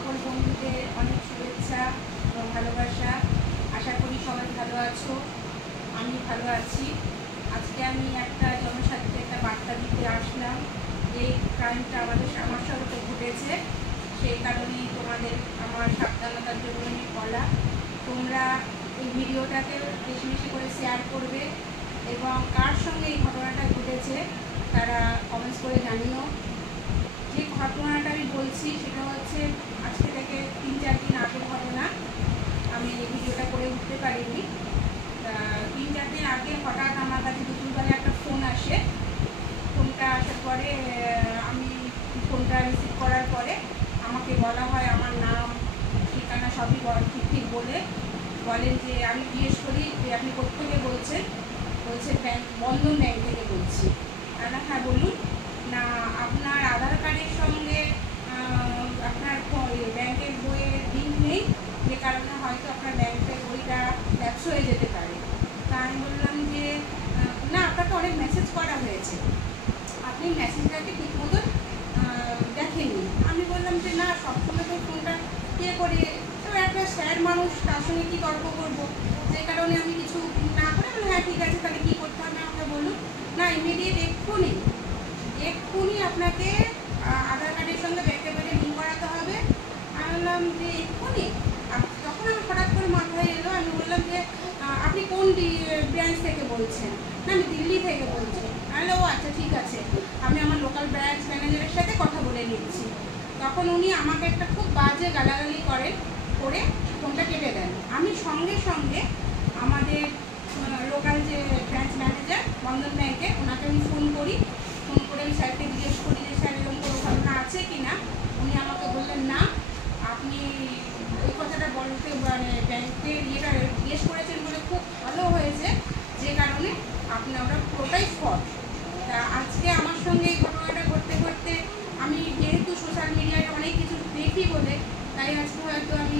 সকল বন্ধুদের অনেক শুভেচ্ছা এবং ভালোবাসা। আশা করি সবাই ভালো আছো, আমি ভালো আছি। আজকে আমি একটা জনস্বার্থে একটা বার্তা দিতে আসলাম। এই ক্রাইমটা আমার সাথে ঘটেছে, সেই কারণেই তোমাদের আমার সাবধানতার জন্য বলা। তোমরা এই ভিডিওটাকে বেশি বেশি করে শেয়ার করবে এবং কার সঙ্গে এই ঘটনাটা ঘটেছে তারা কমেন্টস করে জানিও। যে ঘটনাটা আমি বলছি সেটা হচ্ছে আজকে থেকে 3-4 দিন আগের ঘটনা। আমি এই ভিডিওটা করে উঠতে পারিনি। 3-4 দিন আগে হঠাৎ আমার কাছে দুপুরবেলা একটা ফোন আসে। ফোনটা আসার পরে আমি ফোনটা রিসিভ করার পরে আমাকে বলা হয় আমার নাম ঠিকানা সবই ঠিক বলে বলেন যে আমি জিজ্ঞেস করি যে আপনি কোথেকে বলছেন। বলছে বন্ধন ব্যাংক থেকে বলছি। হ্যাঁ বলুন। না আপনার আধার কার্ডের সঙ্গে আপনার ব্যাংকের বইয়ের লিঙ্ক নেই, যে কারণে হয়তো আপনার ব্যাংকের বইটা ব্যবসা হয়ে যেতে পারে। তা আমি বললাম যে না, আপনাকে অনেক মেসেজ করা হয়েছে, আপনি মেসেজটাকে ঠিক মতন দেখেননি। আমি বললাম যে না, সবসময় তো ফোনটা করে তো একটা স্যার মানুষ, তার সঙ্গে কী তর্ক করবো, যে কারণে আমি কিছু না করে হ্যাঁ ঠিক আছে, তাহলে কী করতে হবে আমাকে বলুন। না, ইমিডিয়েট এক্ষুনি আপনাকে আধার কার্ডের সঙ্গে ব্যাংকের বইয়ে লিঙ্ক করাতে হবে। আমি বললাম যে এক্ষুনি। তখন আমার হঠাৎ করে মাথায় এলো, আমি বললাম যে আপনি কোন ব্রাঞ্চ থেকে বলছেন? না, আমি দিল্লি থেকে বলছি। তাহলে ও আচ্ছা ঠিক আছে, আমি আমার লোকাল ব্রাঞ্চ ম্যানেজারের সাথে কথা বলে নিচ্ছি। তখন উনি আমাকে একটা খুব বাজে গালাগালি করে ফোনটা কেটে দেন। আমি সঙ্গে সঙ্গে আমাদের লোকাল যে ব্রাঞ্চ ম্যানেজার বন্ধন ব্যাংকে, ওনাকে আমি ফোন করে আমি স্যারকে জিজ্ঞেস করি যে স্যার এরকম কোনো ঘটনা আছে কি না। উনি আমাকে বললেন না, আপনি ওই কথাটা বলতে ব্যাংকের ইয়েটা জিজ্ঞেস করেছেন বলে খুব ভালো হয়েছে, যে কারণে ওরা পুরোটাই ফল্ট। তা আজকে আমার সঙ্গে এই ঘটনাটা করতে আমি যেহেতু সোশ্যাল মিডিয়ায় অনেক কিছু দেখি বলে, তাই আজকে হয়তো আমি